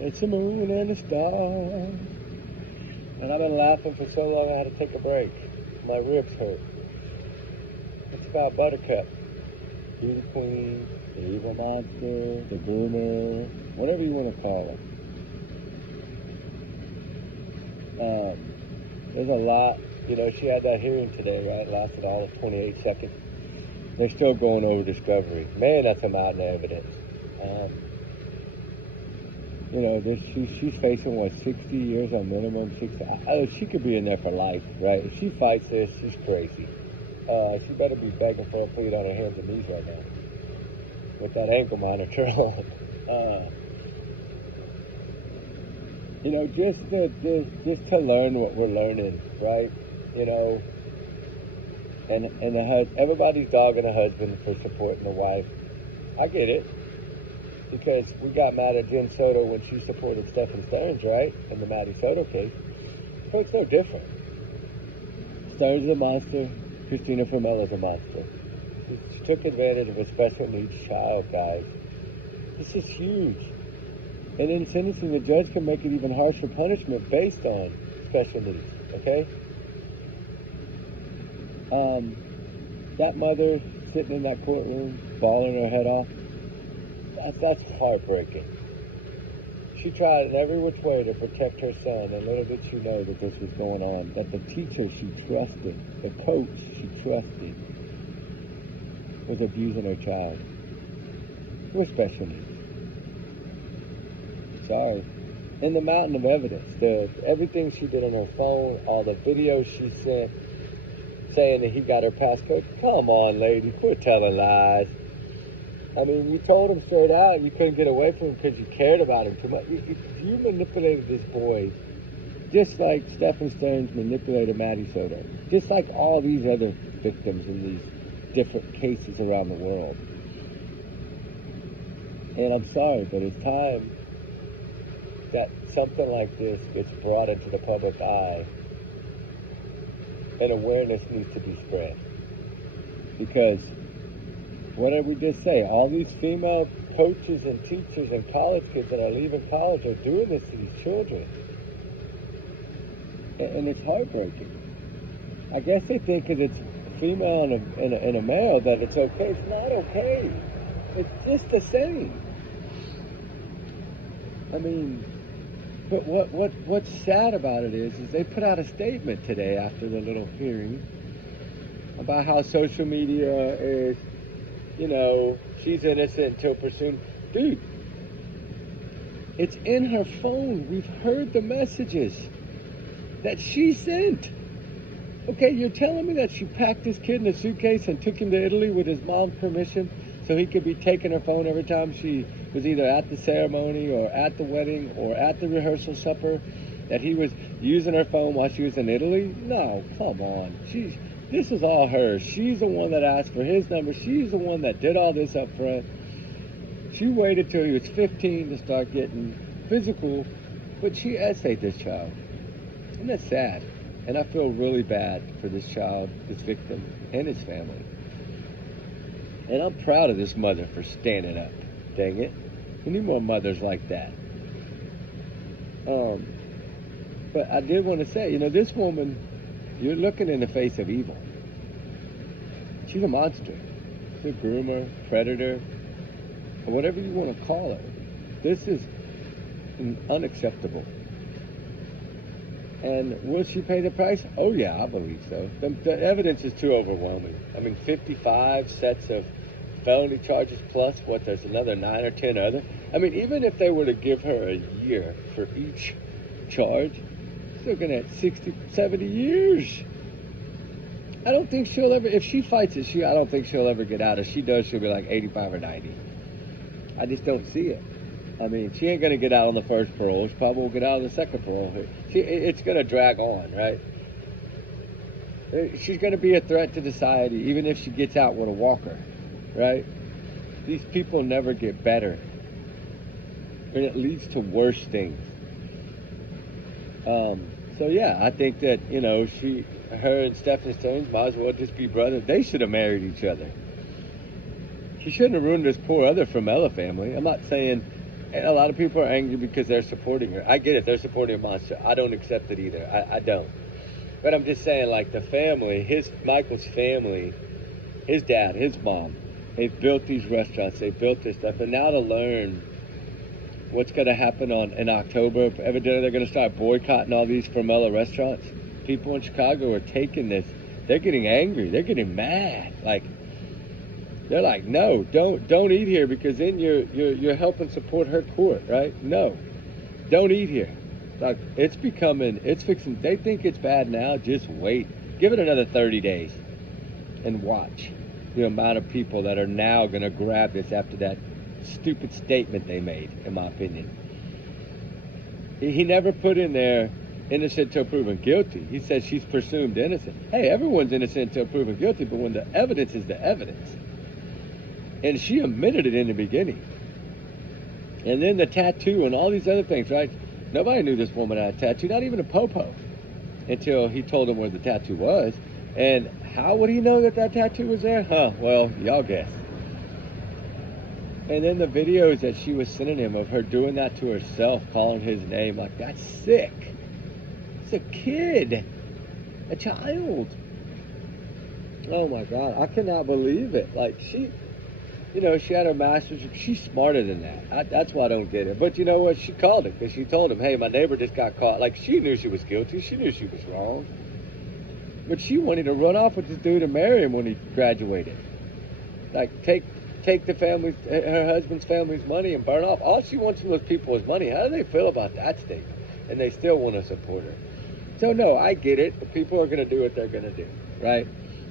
It's the moon and the stars. And I've been laughing for so long I had to take a break. My ribs hurt. It's about Buttercup. Beauty Queen, the evil monster, the groomer, whatever you want to call her. There's a lot. You know, she had that hearing today, right? It lasted all of 28 seconds. They're still going over discovery. Man, that's a mountain of evidence. You know, she's facing, what, 60 years on minimum? 60. She could be in there for life, right? If she fights this, she's crazy. She better be begging for a plea on her hands and knees right now with that ankle monitor on. You know, just to learn what we're learning, right? You know, and everybody's dogging a husband for supporting the wife. I get it, because we got mad at Jen Soto when she supported Stephen Stearns, right, in the Maddie Soto case. So it's no different. Stearns is a monster. Christina is a monster. She took advantage of a special needs child, guys. This is huge. And in sentencing, the judge can make it even harsher punishment based on special needs, okay? That mother sitting in that courtroom, bawling her head off, that's heartbreaking. She tried in every which way to protect her son, and little did she know that this was going on, that the teacher she trusted, the coach she trusted, was abusing her child with special needs. Sorry. In the mountain of evidence, everything she did on her phone, all the videos she sent, saying that he got her passcode. Come on, lady, quit telling lies. I mean, you told him straight out you couldn't get away from him because you cared about him too much. You manipulated this boy just like Stephen Stearns manipulated Maddie Soto, just like all these other victims in these different cases around the world. And I'm sorry, but it's time that something like this gets brought into the public eye, and awareness needs to be spread. Because what did we just say? All these female coaches and teachers and college kids that are leaving college are doing this to these children. And it's heartbreaking. I guess they think that it's a female and a male that it's okay. It's not okay. It's just the same. I mean, but what's sad about it is they put out a statement today after the little hearing about how social media is, you know, she's innocent until pursued. Dude, it's in her phone. We've heard the messages that she sent. Okay, you're telling me that she packed this kid in a suitcase and took him to Italy with his mom's permission so he could be taking her phone every time she was either at the ceremony or at the wedding or at the rehearsal supper, that he was using her phone while she was in Italy? No, come on. This is all her. She's the one that asked for his number. She's the one that did all this up front. She waited till he was 15 to start getting physical, but she essayed this child. And that's sad. And I feel really bad for this child, this victim, and his family. And I'm proud of this mother for standing up. Dang it. We need more mothers like that. But I did want to say, you know, this woman, you're looking in the face of evil. She's a monster. She's a groomer, predator, or whatever you want to call her. This is unacceptable. And will she pay the price? Oh, yeah, I believe so. The evidence is too overwhelming. I mean, 55 sets of felony charges plus, there's another 9 or 10 other. I mean, even if they were to give her a year for each charge, she's looking at 60, 70 years. I don't think she'll ever, if she fights it, I don't think she'll ever get out. If she does, she'll be like 85 or 90. I just don't see it. I mean, she ain't going to get out on the first parole. She probably won't get out on the second parole. It's going to drag on, right? She's going to be a threat to society, even if she gets out with a walker, right? These people never get better. And it leads to worse things. So, yeah, I think that, you know, her and Stephen Stearns might as well just be brothers. They should have married each other. She shouldn't have ruined this poor other Framella family. I'm not saying And a lot of people are angry because they're supporting her. I get it. They're supporting a monster. I don't accept it either. I don't. But I'm just saying, like, the family, Michael's family, his dad, his mom, they've built these restaurants. They've built this stuff. And now to learn what's going to happen in October, evidently they're going to start boycotting all these Formella restaurants. People in Chicago are taking this. They're getting angry. They're getting mad. Like, they're like, no, don't eat here, because then you're helping support her court, right? No, don't eat here. Like, it's fixing. They think it's bad now. Just wait. Give it another 30 days and watch the amount of people that are now going to grab this after that stupid statement they made, in my opinion. He never put in there innocent till proven guilty. He said she's presumed innocent. Hey, everyone's innocent till proven guilty, but when the evidence is the evidence. And she admitted it in the beginning. And then the tattoo and all these other things, right? Nobody knew this woman had a tattoo, not even a popo, until he told them where the tattoo was. And how would he know that tattoo was there? Well, y'all guess. And then the videos that she was sending him of her doing that to herself, calling his name, like, that's sick. It's a kid, a child. Oh my God, I cannot believe it. Like, she had her master's. She's smarter than that. That's why I don't get it. But you know what? She called it, because she told him, hey, my neighbor just got caught. Like, she knew she was guilty. She knew she was wrong. But she wanted to run off with this dude and marry him when he graduated. Like, take her husband's family's money and burn off. All she wants from those people is money. How do they feel about that statement? And they still want to support her. So no, I get it. The people are going to do what they're going to do, right?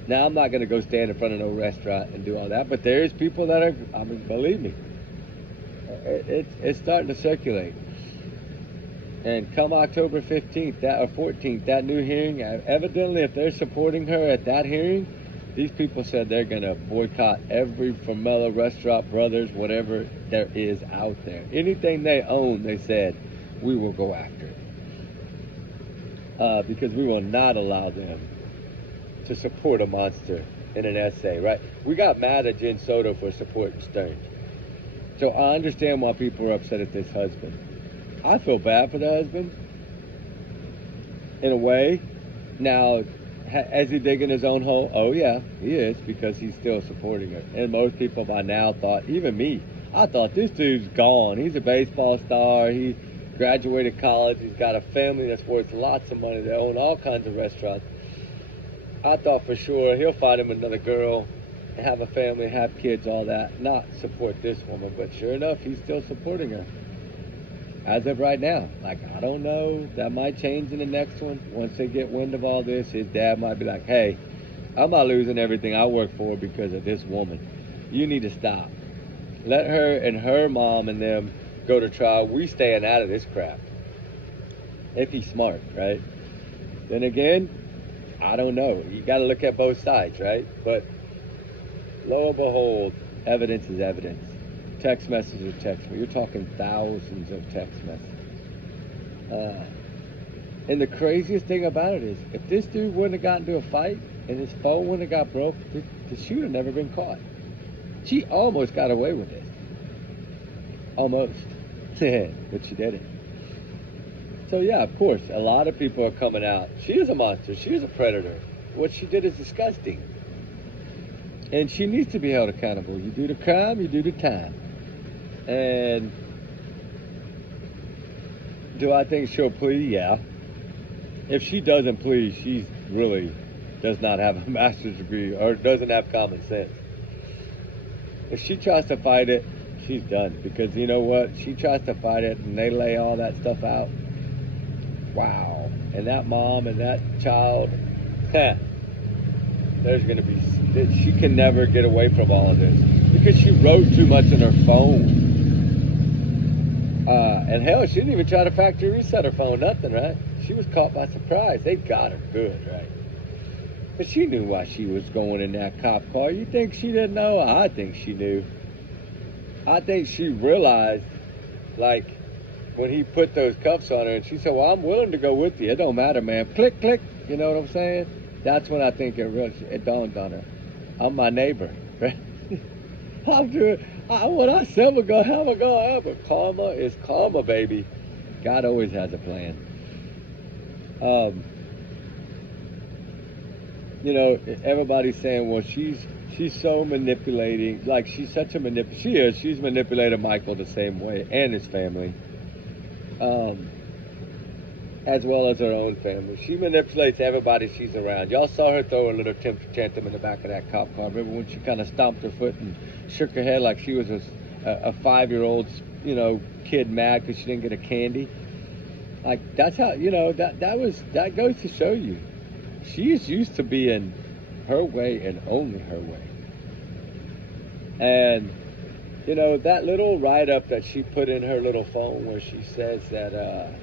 Now, I'm not going to go stand in front of no restaurant and do all that, but there's people that are, I mean, believe me, it's starting to circulate. And come October 15th or 14th, that new hearing, evidently, if they're supporting her at that hearing, these people said they're going to boycott every Formella restaurant, Brothers, whatever there is out there. Anything they own, they said, we will go after it. Because we will not allow them to support a monster in an essay, right? We got mad at Jen Soto for supporting Stearns. So I understand why people are upset at this husband. I feel bad for the husband, in a way. Now, is he digging his own hole? Oh yeah, he is, because he's still supporting her. And most people by now thought, even me, I thought this dude's gone. He's a baseball star. He graduated college. He's got a family that's worth lots of money. They own all kinds of restaurants. I thought for sure he'll find him another girl, have a family, have kids, all that, not support this woman. But sure enough, he's still supporting her. As of right now. Like, I don't know. That might change in the next one. Once they get wind of all this, his dad might be like, hey, I'm not losing everything I work for because of this woman. You need to stop. Let her and her mom and them go to trial. We staying out of this crap. If he's smart, right? Then again, I don't know. You got to look at both sides, right? But lo and behold, evidence is evidence. Text messages are text. You're talking thousands of text messages. And the craziest thing about it is, if this dude wouldn't have gotten into a fight and his phone wouldn't have got broke, the shooter never been caught. She almost got away with this. Almost. But she didn't. So yeah, of course, a lot of people are coming out. She is a monster. She is a predator. What she did is disgusting. And she needs to be held accountable. You do the crime, you do the time. And do I think she'll plead? Yeah. If she doesn't plead, she really does not have a master's degree or doesn't have common sense. If she tries to fight it, she's done. Because you know what? She tries to fight it and they lay all that stuff out. Wow. And that mom and that child, there's going to be, she can never get away from all of this. Because she wrote too much in her phone. And hell, she didn't even try to factory reset her phone, nothing, right? She was caught by surprise. They got her good, right? But she knew why she was going in that cop car. You think she didn't know? I think she knew. I think she realized, like, when he put those cuffs on her, and she said, well, I'm willing to go with you. It don't matter, man. Click, click. You know what I'm saying? That's when I think it dawned on her. I'm my neighbor, right? What I said was gonna happen. Karma is karma, baby. God always has a plan. Um, you know, everybody's saying, well, she's so manipulating. Like, she's such a She is. She's manipulated Michael the same way, and his family, as well as her own family. She manipulates everybody she's around. Y'all saw her throw a little temper tantrum in the back of that cop car. Remember when she kind of stomped her foot and shook her head like she was a 5-year-old, you know, kid mad because she didn't get a candy? Like, that's how, you know, that goes to show you. She's used to being her way and only her way. And, you know, that little write-up that she put in her little phone where she says that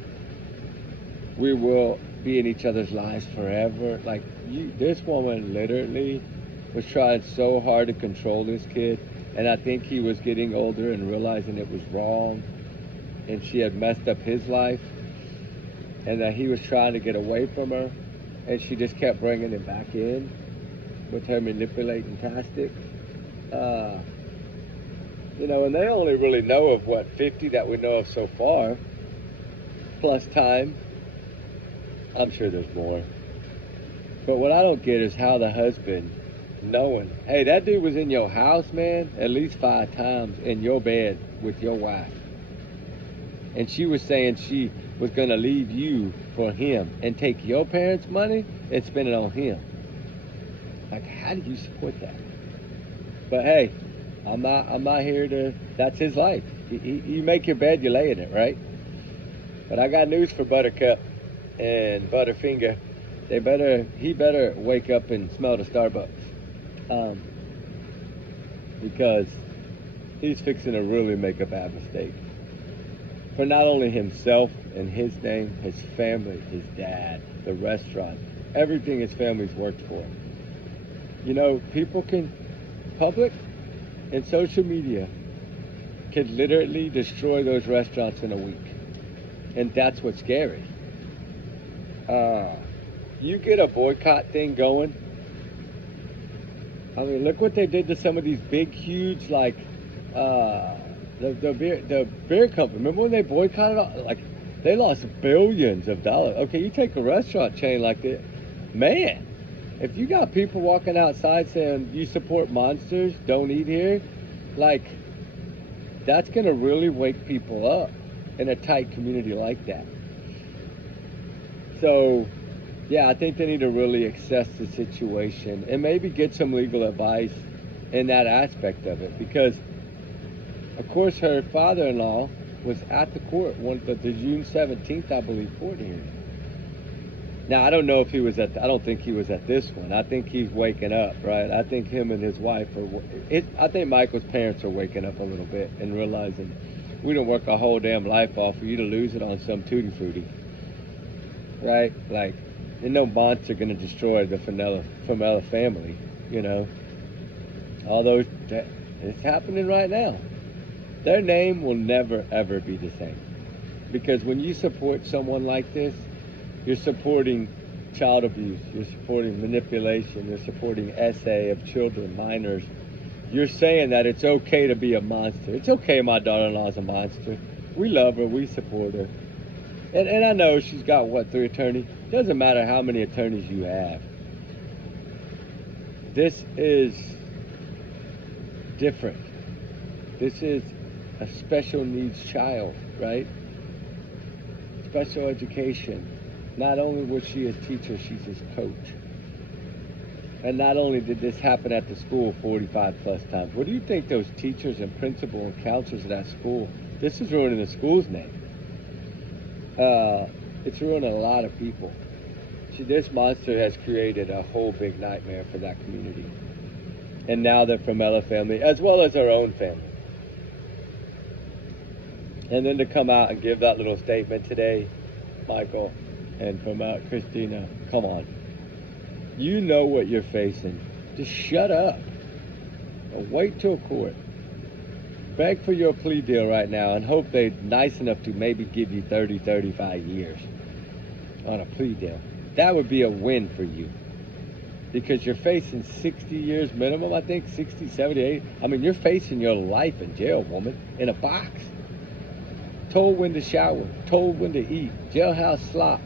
we will be in each other's lives forever. Like, this woman literally was trying so hard to control this kid. And I think he was getting older and realizing it was wrong. And she had messed up his life. And that he was trying to get away from her. And she just kept bringing him back in with her manipulating tactics. You know, and they only really know of, 50 that we know of so far, plus time. I'm sure there's more. But what I don't get is how the husband, knowing, hey, that dude was in your house, man, at least 5 times in your bed with your wife. And she was saying she was going to leave you for him and take your parents' money and spend it on him. Like, how do you support that? But hey, I'm not here to, that's his life. You make your bed, you lay in it, right? But I got news for Buttercup and Butterfinger. He better wake up and smell the Starbucks. Because he's fixing to really make a bad mistake. For not only himself and his name, his family, his dad, the restaurant, everything his family's worked for. You know, public and social media can literally destroy those restaurants in a week. And that's what's scary. You get a boycott thing going. I mean, look what they did to some of these big, huge, like, the beer company. Remember when they boycotted? Like, they lost billions of dollars. Okay, you take a restaurant chain like that, man. If you got people walking outside saying you support monsters, don't eat here, like, that's gonna really wake people up in a tight community like that. So, yeah, I think they need to really assess the situation and maybe get some legal advice in that aspect of it, because of course her father-in-law was at the court, the June 17th, I believe, court hearing. Now, I don't know if he was I don't think he was at this one. I think he's waking up, right? I think him and his wife I think Michael's parents are waking up a little bit and realizing we don't work a whole damn life off for you to lose it on some tutti frutti, right? Like, and no monster gonna destroy the Famella family, you know? Although it's happening right now. Their name will never, ever be the same. Because when you support someone like this, you're supporting child abuse, you're supporting manipulation, you're supporting SA of children, minors. You're saying that it's okay to be a monster. It's okay my daughter-in-law's a monster. We love her, we support her. And I know she's got, 3 attorneys? Doesn't matter how many attorneys you have. This is different. This is a special needs child, right? Special education. Not only was she his teacher, she's his coach. And not only did this happen at the school 45 plus times, what do you think those teachers and principal and counselors at that school, this is ruining the school's name. It's ruining a lot of people. This monster has created a whole big nightmare for that community. And now the Famella family, as well as her own family. And then to come out and give that little statement today, Michael, and from Christina, come on. You know what you're facing. Just shut up. Or wait till court. Beg for your plea deal right now and hope they're nice enough to maybe give you 30, 35 years on a plea deal. That would be a win for you. because you're facing 60 years minimum, I think, 60, 70, 80. I mean, you're facing your life in jail, woman, in a box. Told when to shower, told when to eat, jailhouse slop.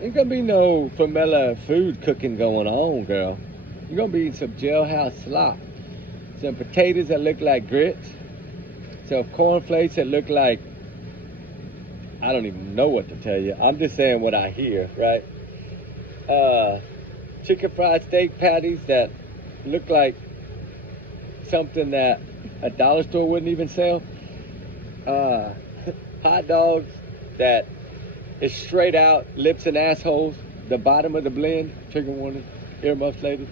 Ain't gonna be no familiar food cooking going on, girl. You're gonna be eating some jailhouse slop. Some potatoes that look like grits. Some cornflakes that look like, I don't even know what to tell you. I'm just saying what I hear, right? Chicken fried steak patties that look like something that a dollar store wouldn't even sell. Hot dogs that is straight out lips and assholes. The bottom of the blend. Trigger warning. Earmuffs lady.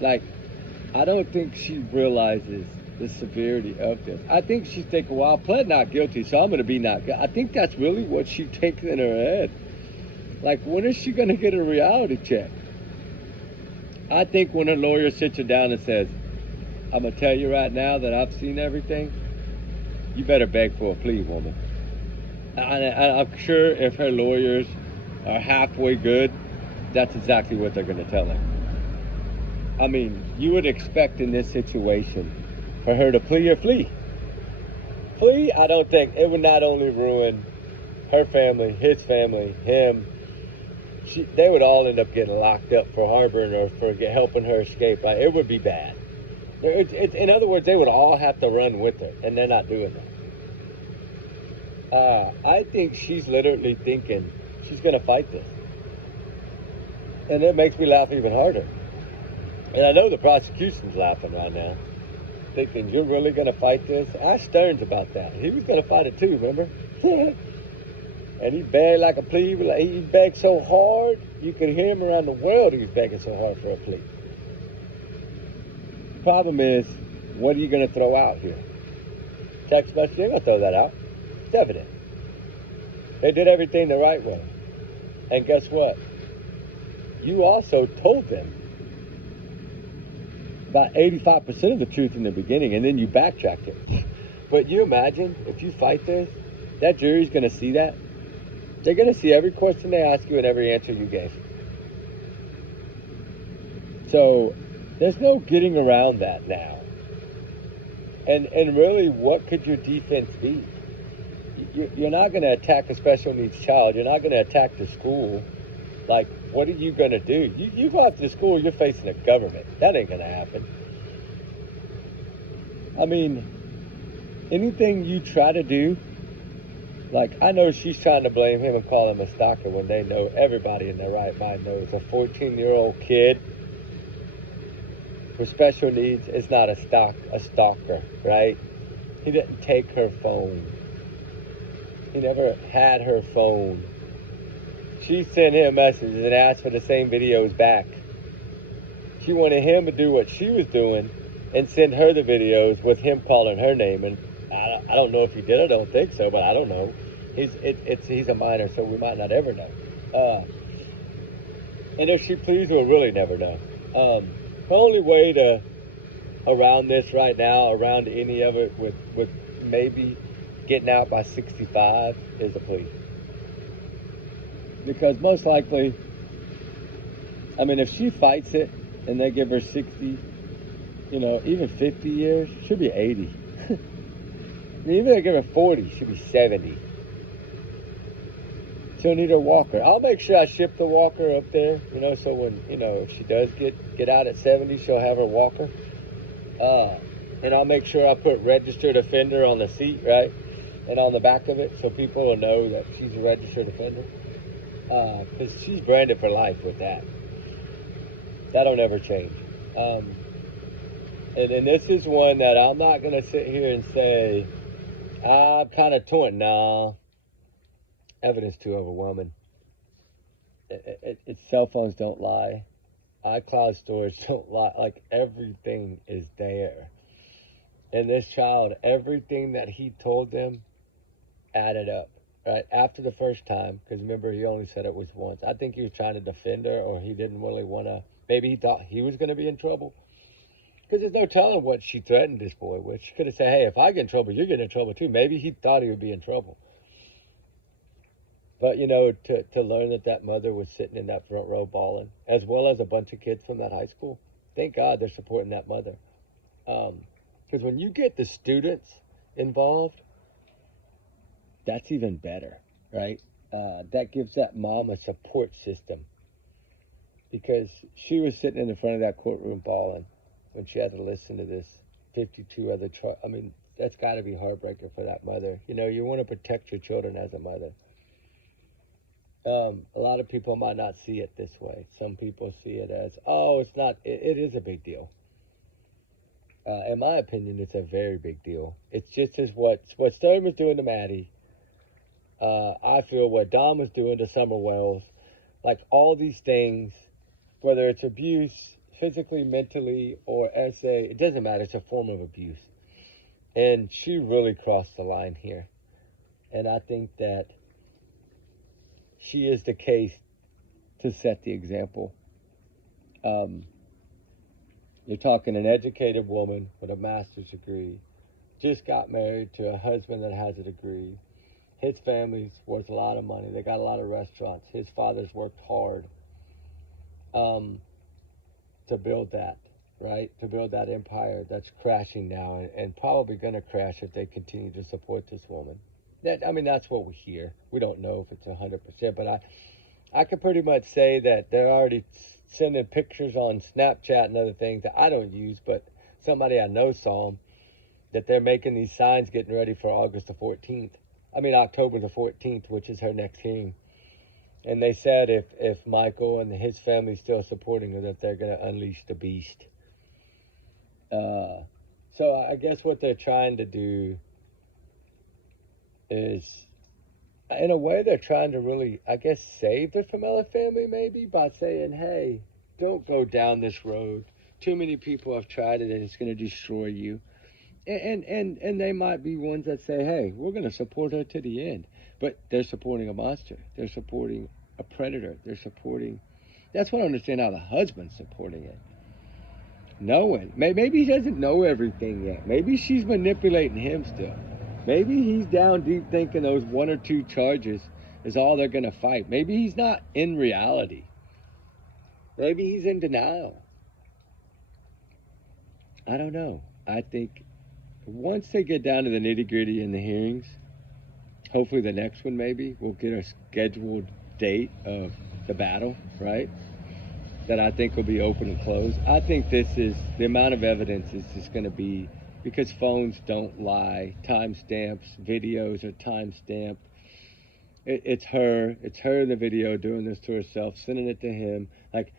Like, I don't think she realizes the severity of this. I think she's thinking, well, I pled not guilty, so I'm going to be not guilty. I think that's really what she takes in her head. Like, when is she going to get a reality check? I think when her lawyer sits her down and says, I'm going to tell you right now that I've seen everything, you better beg for a plea, woman. I'm sure if her lawyers are halfway good, that's exactly what they're going to tell her. I mean, you would expect in this situation for her to plea or flee. Flee, I don't think. It would not only ruin her family, his family, him. They would all end up getting locked up for harboring or for helping her escape. It would be bad. In other words, they would all have to run with her, and they're not doing that. I think she's literally thinking she's going to fight this. And it makes me laugh even harder. And I know the prosecution's laughing right now, thinking, you're really going to fight this? Ask Stearns about that. He was going to fight it too, remember? And he begged like a plea. He begged so hard, you could hear him around the world. He was begging so hard for a plea. Problem is, what are you going to throw out here? Text message, you're going to throw that out. It's evident. They did everything the right way. And guess what? You also told them about 85% of the truth in the beginning, and then you backtracked it. But you imagine, if you fight this, that jury's going to see that. They're going to see every question they ask you and every answer you gave. So there's no getting around that now. And really, what could your defense be? You're not going to attack a special needs child. You're not going to attack the school. Like, what are you going to do? You go after the school, you're facing a government. That ain't going to happen. I mean, anything you try to do, like, I know she's trying to blame him and call him a stalker when they know, everybody in their right mind knows a 14-year-old kid with special needs is not a stalker, right? He didn't take her phone. He never had her phone. She sent him messages and asked for the same videos back. She wanted him to do what she was doing and send her the videos with him calling her name. And I don't know if he did. I don't think so, but I don't know. He's a minor, so we might not ever know. And if she pleads, we'll really never know. The only way to around this right now, around any of it, with maybe getting out by 65 is a plea. Because most likely, I mean, if she fights it and they give her 60, even 50 years, she'll be 80. I mean, even if they give her 40, she'll be 70. She'll need her walker. I'll make sure I ship the walker up there, so when, if she does get out at 70, she'll have her walker. And I'll make sure I put registered offender on the seat, right? And on the back of it, so people will know that she's a registered offender. Because she's branded for life with that. That'll never change. And this is one that I'm not going to sit here and say, I'm kind of torn. No. Evidence too overwhelming. Cell phones don't lie. iCloud storage don't lie. Like, everything is there. And this child, everything that he told them added up. Right, after the first time, because remember, he only said it was once. I think he was trying to defend her, or he didn't really want to. Maybe he thought he was going to be in trouble. Because there's no telling what she threatened this boy with. She could have said, hey, if I get in trouble, you're getting in trouble too. Maybe he thought he would be in trouble. But, to learn that mother was sitting in that front row bawling, as well as a bunch of kids from that high school, thank God they're supporting that mother. Because when you get the students involved, that's even better, right? That gives that mom a support system, because she was sitting in the front of that courtroom bawling when she had to listen to this 52 other I mean, that's got to be heartbreaking for that mother. You want to protect your children as a mother. A lot of people might not see it this way. Some people see it as, oh, it's not. It is a big deal. In my opinion, it's a very big deal. It's just as what Stern was doing to Maddie. I feel what Dom was doing to Summer Wells. Like, all these things, whether it's abuse, physically, mentally, or SA, it doesn't matter. It's a form of abuse. And she really crossed the line here. And I think that she is the case to set the example. You're talking an educated woman with a master's degree, just got married to a husband that has a degree. His family's worth a lot of money. They got a lot of restaurants. His father's worked hard to build that, right? To build that empire that's crashing now, and probably going to crash if they continue to support this woman. That's what we hear. We don't know if it's 100%, but I can pretty much say that they're already sending pictures on Snapchat and other things that I don't use, but somebody I know saw them, that they're making these signs getting ready for October the 14th, which is her next hearing. And they said if Michael and his family's still supporting her, that they're going to unleash the beast. So I guess what they're trying to do is, in a way, they're trying to really, I guess, save the Famella family, maybe, by saying, hey, don't go down this road. Too many people have tried it, and it's going to destroy you. And they might be ones that say, hey, we're going to support her to the end. But they're supporting a monster. They're supporting a predator. That's what I understand how the husband's supporting it. Knowing. Maybe he doesn't know everything yet. Maybe she's manipulating him still. Maybe he's down deep thinking those 1 or 2 charges is all they're going to fight. Maybe he's not in reality. Maybe he's in denial. I don't know. I think once they get down to the nitty-gritty in the hearings, hopefully the next one maybe, we'll get a scheduled date of the battle, right? That I think will be open and closed. I think the amount of evidence is just going to be, because phones don't lie, timestamps, videos are timestamped. It's her in the video doing this to herself, sending it to him, like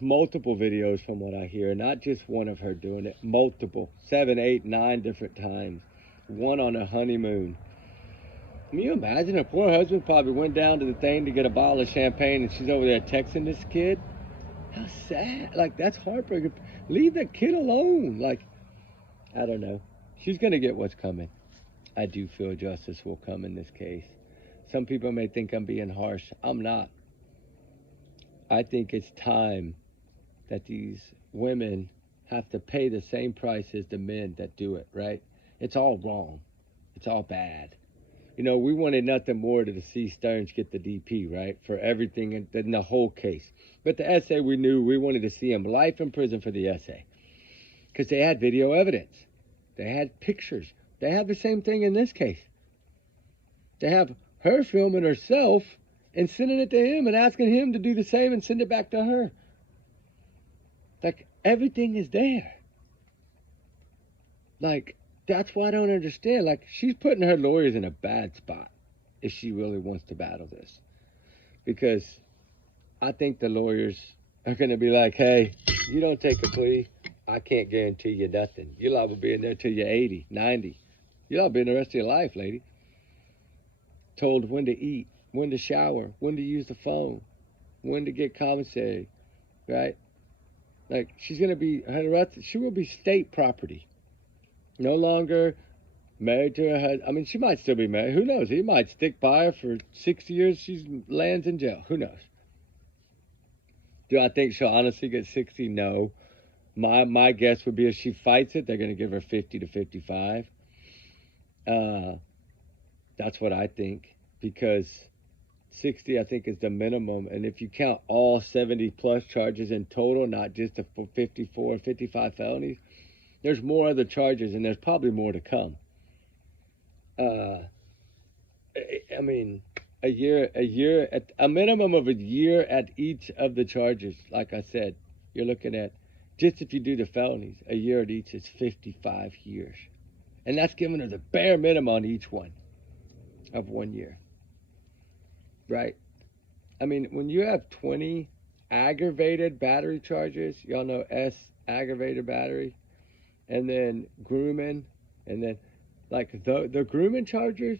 multiple videos from what I hear, not just one of her doing it, multiple, 7, 8, 9 different times, one on a honeymoon. Can you imagine? Her poor husband probably went down to the thing to get a bottle of champagne, and she's over there texting this kid. How sad. Like, that's heartbreaking. Leave the kid alone. Like, I don't know. She's going to get what's coming. I do feel justice will come in this case. Some people may think I'm being harsh. I'm not. I think it's time that these women have to pay the same price as the men that do it, right? It's all wrong. It's all bad. We wanted nothing more to see Stearns get the DP, right? For everything in the whole case. But the essay, we knew we wanted to see him life in prison for the essay. Because they had video evidence. They had pictures. They have the same thing in this case. They have her filming herself and sending it to him and asking him to do the same and send it back to her. Like, everything is there. Like, that's why I don't understand. Like, she's putting her lawyers in a bad spot if she really wants to battle this. Because I think the lawyers are going to be like, hey, you don't take a plea, I can't guarantee you nothing. You'll liable to be in there till you're 80, 90. You'll liable to be in the rest of your life, lady. Told when to eat, when to shower, when to use the phone, when to get commissary, right? Like, she's going to be, she will be state property. No longer married to her husband. She might still be married. Who knows? He might stick by her for 60 years. She lands in jail. Who knows? Do I think she'll honestly get 60? No. My guess would be if she fights it, they're going to give her 50 to 55. That's what I think. Because 60, I think, is the minimum. And if you count all 70 plus charges in total, not just the 54, 55 felonies, there's more other charges, and there's probably more to come. I mean, a minimum of a year at each of the charges. Like I said, you're looking at, just if you do the felonies, a year at each is 55 years. And that's giving her the bare minimum on each one of 1 year. Right? I mean, when you have 20 aggravated battery charges, y'all know S, aggravated battery, and then grooming, and then like the grooming charges,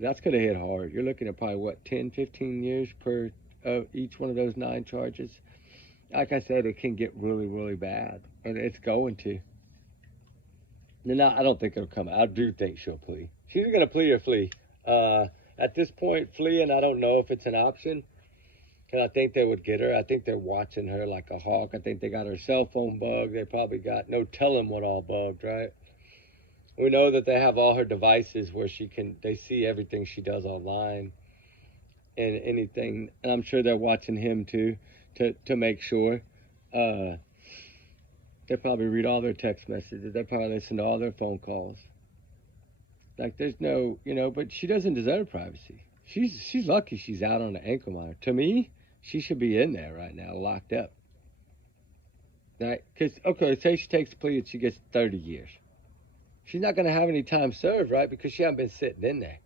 that's going to hit hard. You're looking at probably, what, 10, 15 years per each one of those 9 charges. Like I said, it can get really, really bad, and it's going to. No, I don't think it'll come. I do think she'll plea. She's going to plea or flee. At this point, fleeing, I don't know if it's an option. And I think they would get her. I think they're watching her like a hawk. I think they got her cell phone bugged. They probably got no telling what all bugged, right? We know that they have all her devices where they see everything she does online and anything. And I'm sure they're watching him too, to make sure. They probably read all their text messages. They probably listen to all their phone calls. Like, there's no, but she doesn't deserve privacy. She's lucky she's out on the ankle monitor. To me, she should be in there right now, locked up. Right? Because, okay, say she takes a plea and she gets 30 years. She's not going to have any time served, right? Because she hasn't been sitting in there.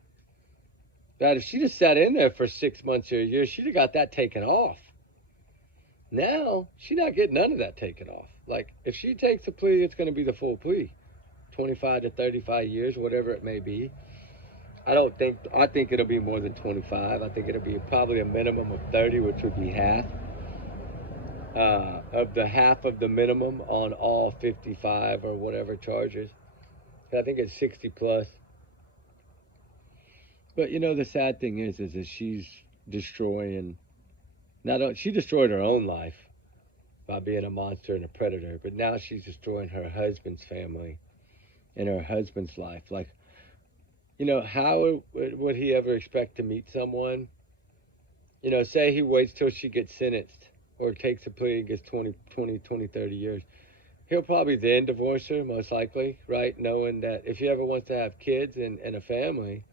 Right? If she just sat in there for 6 months or a year, she'd have got that taken off. Now, she's not getting none of that taken off. Like, if she takes a plea, it's going to be the full plea. 25 to 35 years, whatever it may be. I think it'll be more than 25. I think it'll be probably a minimum of 30, which would be half. Of the half of the minimum on all 55 or whatever charges. I think it's 60 plus. But the sad thing is that she's destroying, she destroyed her own life by being a monster and a predator, but now she's destroying her husband's family and her husband's life. Like, how would he ever expect to meet someone? Say he waits till she gets sentenced or takes a plea and gets 20, 30 years. He'll probably then divorce her, most likely, right? Knowing that if he ever wants to have kids and a family,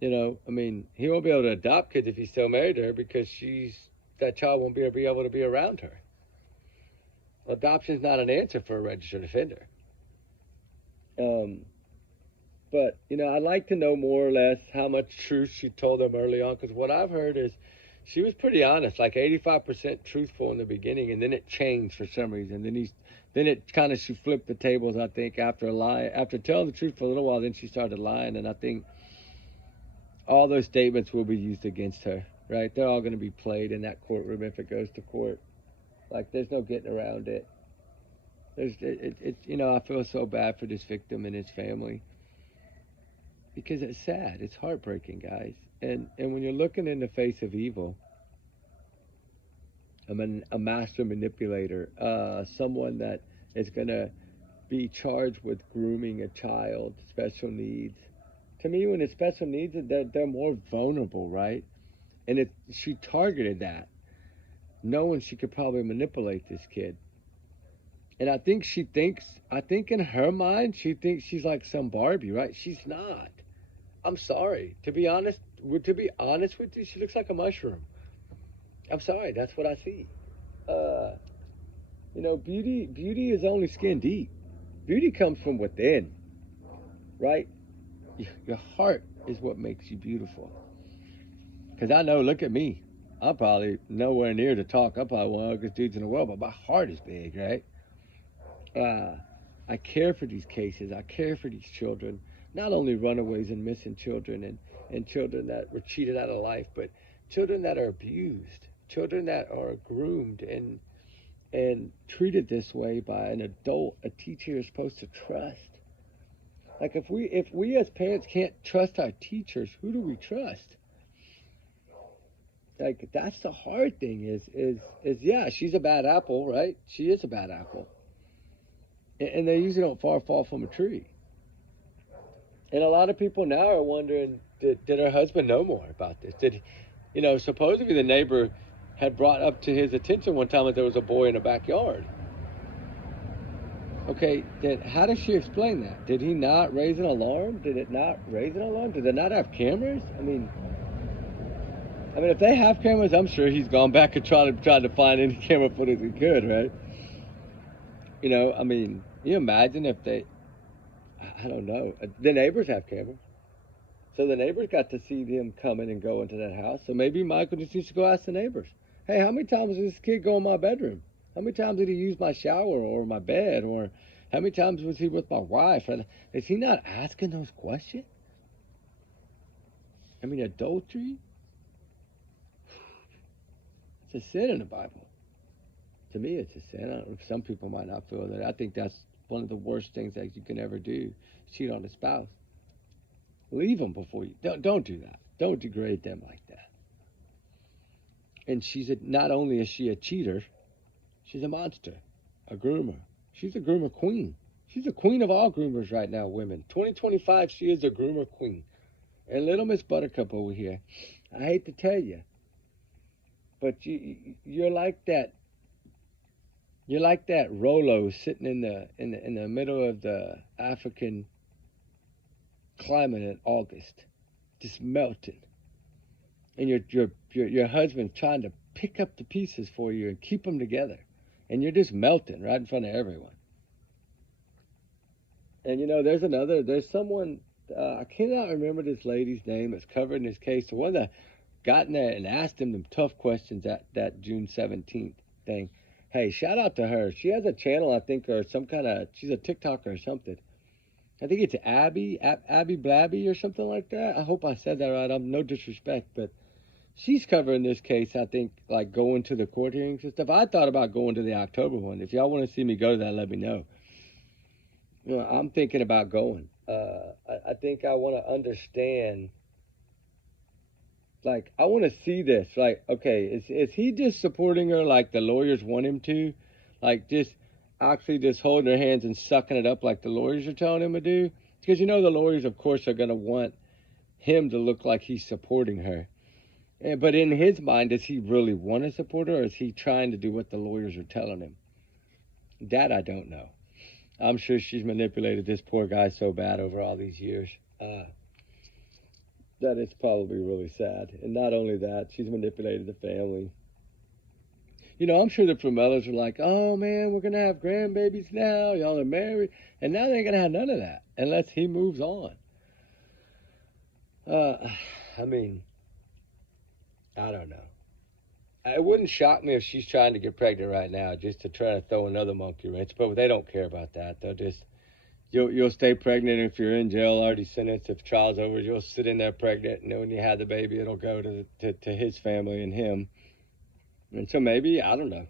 he won't be able to adopt kids if he's still married to her because that child won't be able to be around her. Adoption's not an answer for a registered offender. But, I'd like to know more or less how much truth she told them early on, because what I've heard is she was pretty honest, like 85% truthful in the beginning, and then it changed for some reason. Then she flipped the tables, I think, after telling the truth for a little while, then she started lying, and I think all those statements will be used against her, right? They're all going to be played in that courtroom if it goes to court. Like, there's no getting around it. I feel so bad for this victim and his family because it's sad. It's heartbreaking, guys. And when you're looking in the face of evil, a master manipulator, someone that is going to be charged with grooming a child, special needs. To me, when it's special needs, they're more vulnerable, right? And she targeted that, knowing she could probably manipulate this kid. And I think in her mind, she thinks she's like some Barbie, right? She's not. I'm sorry. To be honest with you, she looks like a mushroom. I'm sorry. That's what I see. Beauty is only skin deep. Beauty comes from within, right? Your heart is what makes you beautiful. Because I know, look at me. I'm probably nowhere near to talk. I'm probably one of the ugliest dudes in the world, but my heart is big, right? I care for these cases. I care for these children, not only runaways and missing children and children that were cheated out of life, but children that are abused, children that are groomed and treated this way by an adult, a teacher is supposed to trust. Like, if we as parents can't trust our teachers, who do we trust? Like, that's the hard thing is yeah, she's a bad apple, right? She is a bad apple. And they usually don't far fall from a tree. And a lot of people now are wondering, did her husband know more about this? Did, supposedly the neighbor had brought up to his attention one time that there was a boy in the backyard. Okay, then how does she explain that? Did he not raise an alarm? Did it not raise an alarm? Did they not have cameras? I mean, if they have cameras, I'm sure he's gone back and tried to find any camera footage he could, right? Can you imagine if they, I don't know, the neighbors have cameras. So the neighbors got to see them coming and go into that house. So maybe Michael just needs to go ask the neighbors, hey, how many times did this kid go in my bedroom? How many times did he use my shower or my bed? Or how many times was he with my wife? Is he not asking those questions? Adultery? It's a sin in the Bible. To me, it's a sin. Some people might not feel that. I think that's one of the worst things that you can ever do, cheat on a spouse. Leave them before you. Don't do that. Don't degrade them like that. And not only is she a cheater, she's a monster, a groomer. She's a groomer queen. She's the queen of all groomers right now, women. 2025, she is a groomer queen. And little Miss Buttercup over here, I hate to tell you, but you're like that. You're like that Rolo sitting in the middle of the African climate in August, just melting, and your husband trying to pick up the pieces for you and keep them together, and you're just melting right in front of everyone. And there's someone, I cannot remember this lady's name that's covered in this case, the one that got in there and asked him them tough questions at that June 17th thing. Hey, shout out to her. She has a channel, I think, or she's a TikToker or something. I think it's Abby Blabby or something like that. I hope I said that right. I'm no disrespect, but she's covering this case, I think, like going to the court hearings and stuff. I thought about going to the October one. If y'all want to see me go to that, let me know. I'm thinking about going. I think I want to understand. Like, I want to see this. Like, okay, is he just supporting her like the lawyers want him to? Like, just actually just holding her hands and sucking it up like the lawyers are telling him to do? Because the lawyers, of course, are going to want him to look like he's supporting her. But in his mind, does he really want to support her, or is he trying to do what the lawyers are telling him? That I don't know. I'm sure she's manipulated this poor guy so bad over all these years. That it's probably really sad. And not only that, she's manipulated the family. I'm sure the Promellers are like, oh man, we're going to have grandbabies now. Y'all are married. And now they ain't going to have none of that unless he moves on. I don't know. It wouldn't shock me if she's trying to get pregnant right now just to try to throw another monkey wrench. But they don't care about that. They'll just, you'll stay pregnant if you're in jail, already sentenced. If trial's over, you'll sit in there pregnant. And then when you have the baby, it'll go to his family and him. And so maybe, I don't know.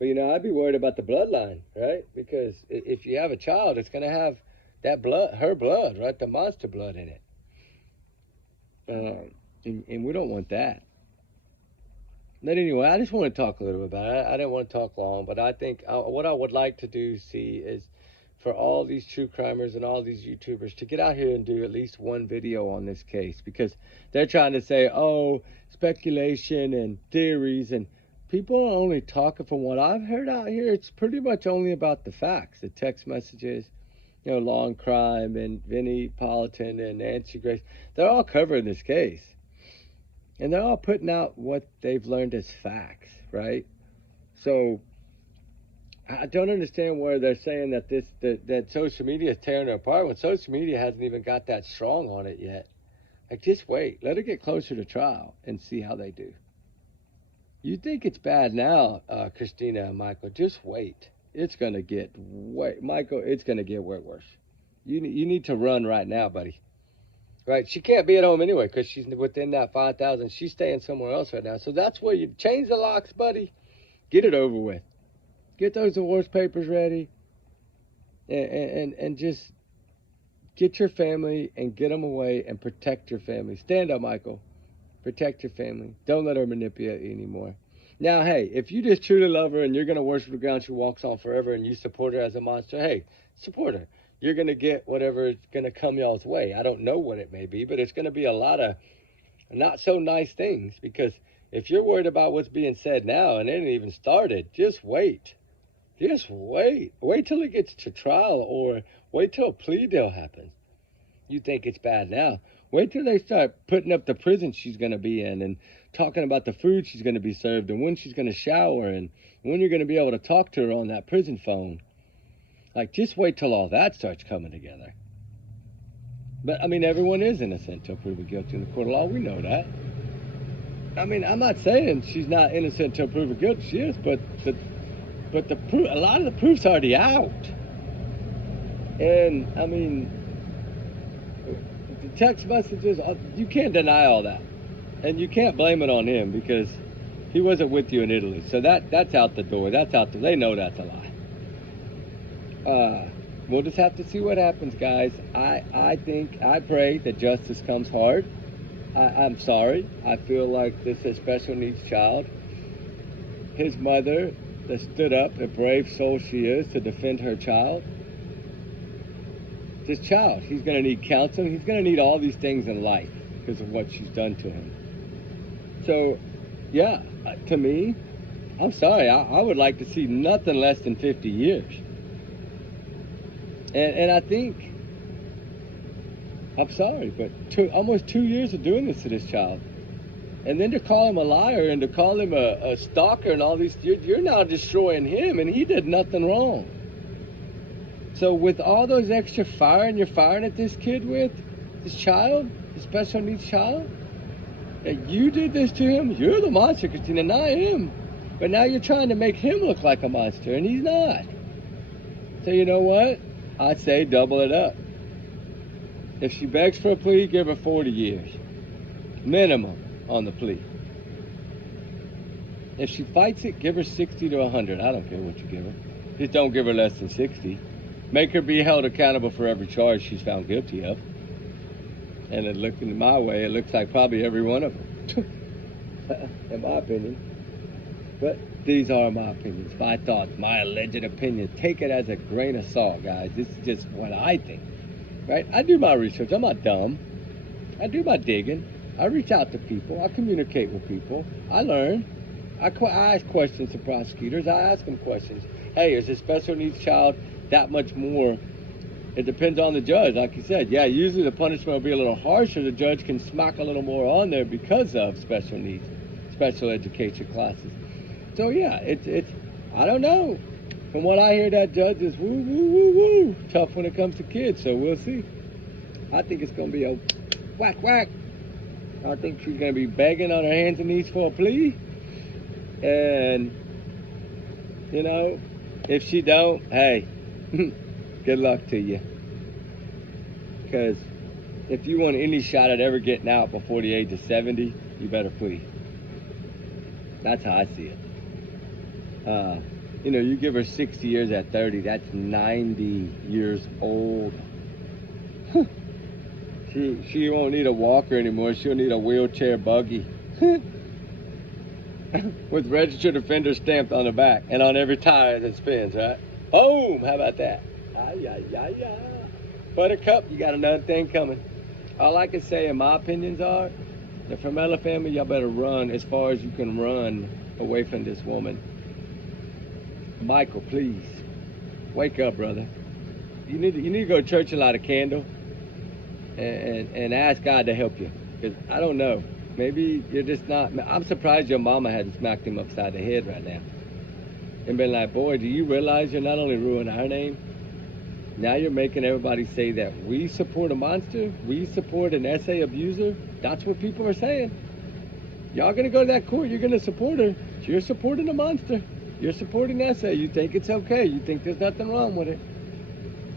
But, I'd be worried about the bloodline, right? Because if you have a child, it's going to have that blood, her blood, right? The monster blood in it. And we don't want that. But anyway, I just want to talk a little bit about it. I didn't want to talk long, but I think what I would like to see is for all these true crimers and all these YouTubers to get out here and do at least one video on this case, because they're trying to say, oh, speculation and theories, and people are only talking from what I've heard out here. It's pretty much only about the facts, the text messages, Law and Crime and Vinnie Politan and Nancy Grace. They're all covering this case. And they're all putting out what they've learned as facts, right? So I don't understand where they're saying that that social media is tearing her apart when social media hasn't even got that strong on it yet. Like, just wait. Let it get closer to trial and see how they do. You think it's bad now, Christina and Michael. Just wait. It's going to get Michael, it's going to get way worse. You need to run right now, buddy. Right? She can't be at home anyway because she's within that 5,000. She's staying somewhere else right now. So that's where you change the locks, buddy. Get it over with. Get those divorce papers ready. And just get your family and get them away and protect your family. Stand up, Michael. Protect your family. Don't let her manipulate you anymore. Now, hey, if you just truly love her and you're going to worship the ground she walks on forever and you support her as a monster, hey, support her. you're going to get whatever is going to come y'all's way. I don't know what it may be, but it's going to be a lot of not so nice things, because if you're worried about what's being said now and it ain't even started, just wait. Just wait. Wait till it gets to trial, or wait till a plea deal happens. You think it's bad now. Wait till they start putting up the prison she's going to be in and talking about the food she's going to be served and when she's going to shower and when you're going to be able to talk to her on that prison phone. Like, just wait till all that starts coming together. But, I mean, everyone is innocent until proven guilty in the court of law. We know that. I mean, I'm not saying she's not innocent until proven guilty. She is, but the proof, a lot of the proof's already out. And, I mean, the text messages, you can't deny all that. And you can't blame it on him, because he wasn't with you in Italy. So that's out the door. That's out there. They know that's a lie. We'll just have to see what happens, guys. I pray that justice comes hard. I'm sorry. I feel like this is a special needs child. His mother that stood up, a brave soul she is, to defend her child. This child, he's going to need counseling. He's going to need all these things in life because of what she's done to him. So, yeah, to me, I'm sorry. I would like to see nothing less than 50 years. And I think, I'm sorry, but almost 2 years of doing this to this child. And then to call him a liar and to call him a stalker and all these, you're now destroying him, and he did nothing wrong. So with all those extra firing you're firing at this kid with, this child, the special needs child, that you did this to him, you're the monster, Christina, not him. But now you're trying to make him look like a monster, and he's not. So you know what? I'd say double it up. If she begs for a plea, give her 40 years. Minimum on the plea. If she fights it, give her 60 to 100. I don't care what you give her. Just don't give her less than 60. Make her be held accountable for every charge she's found guilty of. And it looking my way, it looks like probably every one of them. In my opinion. But these are my opinions, my thoughts, my alleged opinions. Take it as a grain of salt, guys. This is just what I think, right? I do my research. I'm not dumb. I do my digging. I reach out to people. I communicate with people. I learn. I ask questions to prosecutors. I ask them questions. Hey, is this special needs child that much more? It depends on the judge. Like you said, yeah, usually the punishment will be a little harsher. The judge can smack a little more on there because of special needs, special education classes. So yeah, it's I don't know. From what I hear, that judge is woo tough when it comes to kids. So we'll see. I think it's gonna be a whack. I think she's gonna be begging on her hands and knees for a plea. And you know, if she don't, hey, good luck to you. Because if you want any shot at ever getting out before the age of 70, you better plea. That's how I see it. You know, you give her 60 years at 30, that's 90 years old. She won't need a walker anymore. She'll need a wheelchair buggy. With registered offender stamped on the back and on every tire that spins, right? Boom! How about that? Buttercup, you got another thing coming. All I can say in my opinions are, the Famella family, y'all better run as far as you can run away from this woman. Michael, please, wake up, brother. You need to go to church and light a candle and ask God to help you. Because I don't know. Maybe you're just not. I'm surprised your mama hadn't smacked him upside the head right now. And been like, boy, do you realize you're not only ruining our name, now you're making everybody say that we support a monster, we support an SA abuser. That's what people are saying. Y'all gonna go to that court, you're gonna support her. You're supporting a monster. You're supporting SA. You think it's okay. You think there's nothing wrong with it.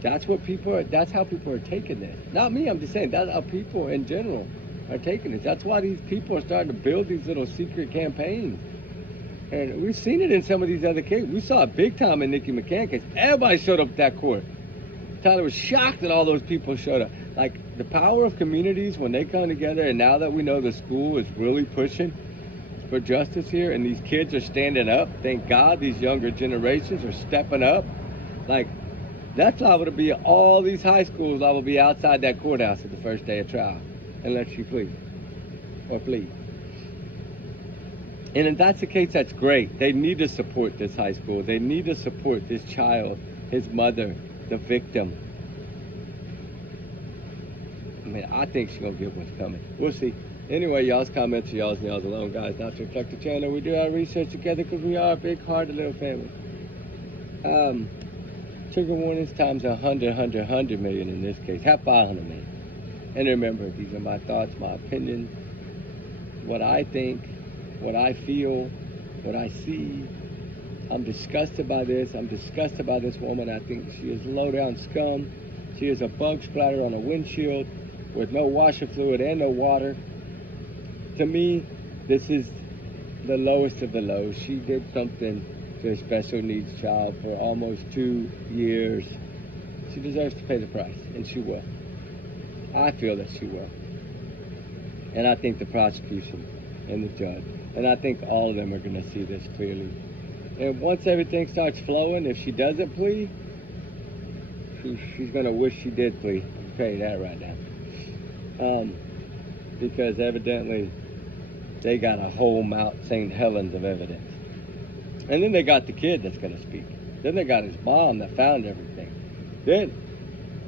That's what people are, that's how people are taking this. Not me, I'm just saying, that's how people in general are taking this. That's why these people are starting to build these little secret campaigns. And we've seen it in some of these other cases. We saw it big time in Nikki McCann case. Everybody showed up at that court. Tyler was shocked that all those people showed up. Like, the power of communities when they come together, and now that we know the school is really pushing for justice here, and these kids are standing up. Thank God these younger generations are stepping up. Like, That's liable to be all these high schools liable to be outside that courthouse at the first day of trial, unless she flees or flee. And if that's the case, that's great. They need to support this high school. They need to support this child, his mother, the victim. I mean, I think she's going to get what's coming. We'll see. Anyway, y'all's comments are y'all's and y'all's alone, guys. Not to reflect the channel. We do our research together because we are a big-hearted little family. Trigger warnings times 100 million in this case. Have 500 million. And remember, these are my thoughts, my opinions, what I think, what I feel, what I see. I'm disgusted by this. I'm disgusted by this woman. I think she is low-down scum. She is a bug splatter on a windshield with no washer fluid and no water. To me, this is the lowest of the low. She did something to a special needs child for almost 2 years. She deserves to pay the price, and she will. I feel that she will. And I think the prosecution and the judge, and I think all of them are going to see this clearly. And once everything starts flowing, if she doesn't plea, she's going to wish she did plea. I'll tell you that right now. Because evidently they got a whole Mount St. Helens of evidence. And then they got the kid that's going to speak. Then they got his mom that found everything. Then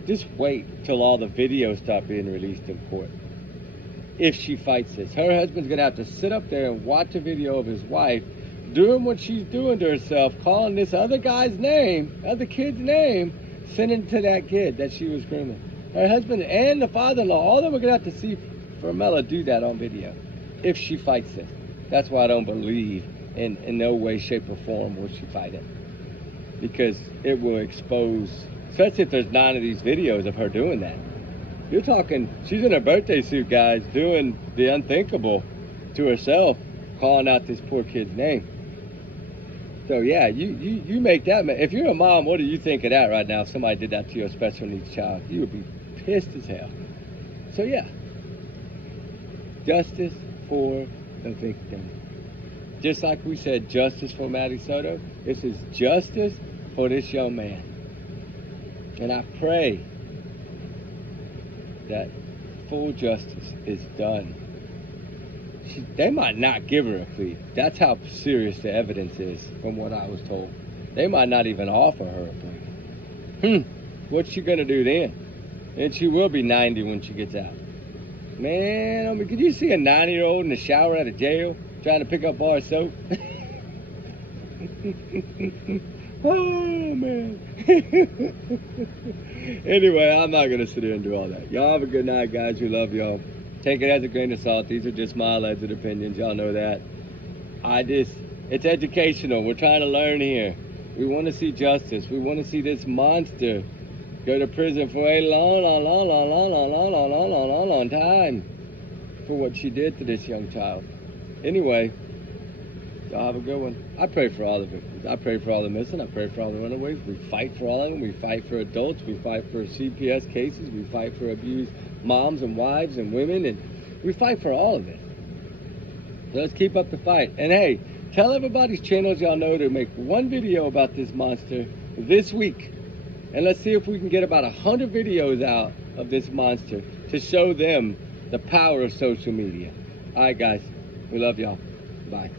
just wait till all the videos start being released in court. If she fights this, her husband's going to have to sit up there and watch a video of his wife doing what she's doing to herself, calling this other guy's name, other kid's name, sending to that kid that she was grooming. Her husband and the father-in-law, all of them are going to have to see Formella do that on video if she fights this. That's why I don't believe in no way, shape, or form will she fight it. Because it will expose, especially if there's 9 of these videos of her doing that. You're talking, she's in her birthday suit, guys, doing the unthinkable to herself, calling out this poor kid's name. So yeah, you make that, if you're a mom, what do you think of that right now? If somebody did that to your special needs child, you would be pissed as hell. So yeah, justice for the victim. Just like we said, justice for Maddie Soto, this is justice for this young man. And I pray that full justice is done. They might not give her a plea. That's how serious the evidence is, from what I was told. They might not even offer her a plea. What's she gonna do then? And she will be 90 when she gets out. Man, I mean, could you see a 90-year-old in the shower out of jail trying to pick up bar soap? Oh, man. Anyway, I'm not going to sit here and do all that. Y'all have a good night, guys. We love y'all. Take it as a grain of salt. These are just my alleged opinions. Y'all know that. It's educational. We're trying to learn here. We want to see justice. We want to see this monster go to prison for a long time for what she did to this young child. Anyway, y'all have a good one. I pray for all the victims. I pray for all the missing. I pray for all the runaways. We fight for all of them. We fight for adults. We fight for CPS cases. We fight for abused moms and wives and women. And we fight for all of this. So let's keep up the fight. And hey, tell everybody's channels y'all know to make one video about this monster this week. And let's see if we can get about 100 videos out of this monster to show them the power of social media. All right, guys. We love y'all. Bye.